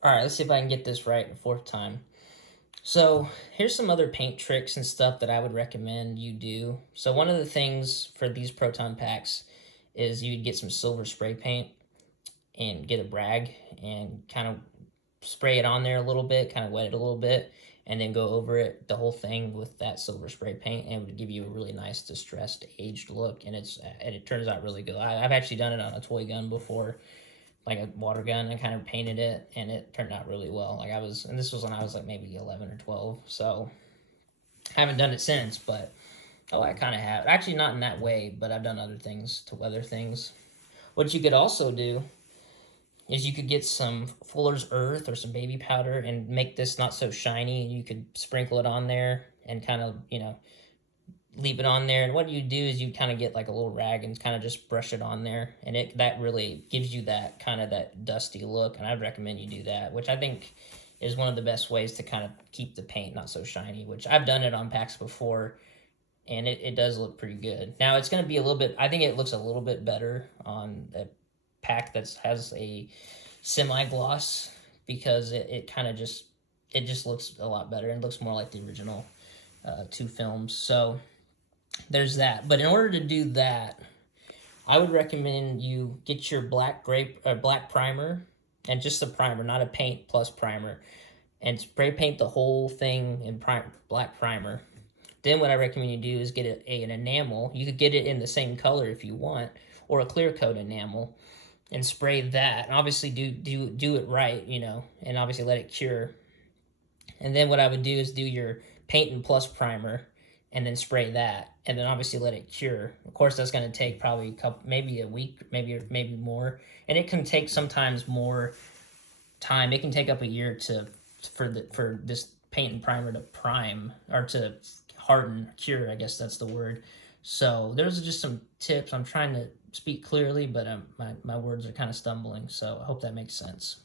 All right, let's see if I can get this right the fourth time. So here's some other paint tricks and stuff that I would recommend you do. So one of the things for these Proton packs is you'd get some silver spray paint and get a brag and kind of spray it on there a little bit, kind of wet it a little bit, and then go over it the whole thing with that silver spray paint, and it would give you a really nice distressed aged look, and it turns out really good. I've actually done it on a toy gun before, like a water gun, and kind of painted it, and it turned out really well. And this was when I was like maybe 11 or 12, so I haven't done it since, but oh, I kind of have. Actually, not in that way, but I've done other things to other things. What you could also do is you could get some Fuller's Earth or some baby powder and make this not so shiny. You could sprinkle it on there and kind of, leave it on there. And what you do is you kind of get like a little rag and kind of just brush it on there. And that really gives you that kind of that dusty look. And I'd recommend you do that, which I think is one of the best ways to kind of keep the paint not so shiny, which I've done it on packs before. And it does look pretty good. Now it's going to be a little bit, I think it looks a little bit better on a pack that has a semi-gloss, because it kind of just looks a lot better and looks more like the original two films. So there's that. But in order to do that, I would recommend you get your black primer, and just the primer, not a paint plus primer, and spray paint the whole thing in black primer. Then what I recommend you do is get an enamel. You could get it in the same color if you want, or a clear coat enamel, and spray that. And obviously do it right, and obviously let it cure. And then what I would do is do your paint and plus primer, and then spray that, and then obviously let it cure. Of course, that's going to take probably maybe a week, maybe more, and it can take sometimes more time. It can take up a year for this paint and primer to prime, or to harden, cure. I guess that's the word. So those are just some tips. I'm trying to speak clearly, but my words are kind of stumbling. So I hope that makes sense.